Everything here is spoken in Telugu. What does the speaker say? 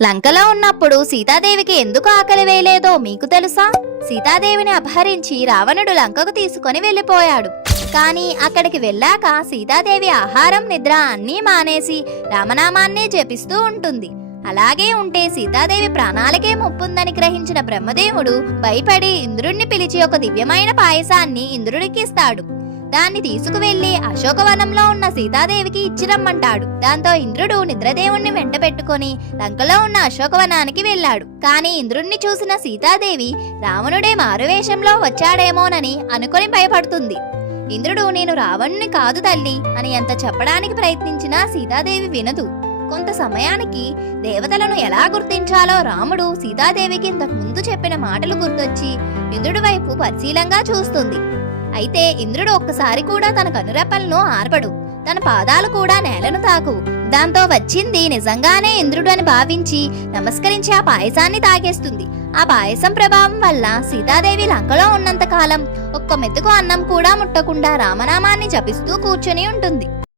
లంకలో ఉన్నప్పుడు సీతాదేవికి ఎందుకు ఆకలి వేయలేదో మీకు తెలుసా? సీతాదేవిని అపహరించి రావణుడు లంకకు తీసుకొని వెళ్ళిపోయాడు. కానీ అక్కడికి వెళ్ళాక సీతాదేవి ఆహారం నిద్ర అన్నీ మానేసి రామనామాన్నే జపిస్తూ ఉంటుంది. అలాగే ఉంటే సీతాదేవి ప్రాణాలకే ముప్పుందని గ్రహించిన బ్రహ్మదేవుడు భయపడి ఇంద్రుణ్ణి పిలిచి ఒక దివ్యమైన పాయసాన్ని ఇంద్రుడికి ఇస్తాడు. దాన్ని తీసుకువెళ్లి అశోకవనంలో ఉన్న సీతాదేవికి ఇచ్చిరమ్మంటాడు. దాంతో ఇంద్రుడు నిద్రదేవుణ్ణి వెంట పెట్టుకుని లంకలో ఉన్న అశోకవనానికి వెళ్ళాడు. కానీ ఇంద్రుణ్ణి చూసిన సీతాదేవి రావణుడే మారువేషంలో వచ్చాడేమోనని అనుకొని భయపడుతుంది. ఇంద్రుడు నేను రావణుని కాదు తల్లి అని ఎంత చెప్పడానికి ప్రయత్నించినా సీతాదేవి వినదు. కొంత సమయానికి దేవతలను ఎలా గుర్తించాలో రాముడు సీతాదేవికి ఇంతకు ముందు చెప్పిన మాటలు గుర్తొచ్చి ఇంద్రుడి వైపు పరిశీలంగా చూస్తుంది. అయితే ఇంద్రుడు ఒక్కసారి కూడా తన కనురెప్పలను ఆర్పడు, తన పాదాలు కూడా నేలను తాకువు. దాంతో వచ్చింది నిజంగానే ఇంద్రుడు అని భావించి నమస్కరించి ఆ పాయసాన్ని తాగేస్తుంది. ఆ పాయసం ప్రభావం వల్ల సీతాదేవి లంకలో ఉన్నంత కాలం ఒక్క మెతుకు అన్నం కూడా ముట్టకుండా రామనామాన్ని జపిస్తూ కూర్చొని ఉంటుంది.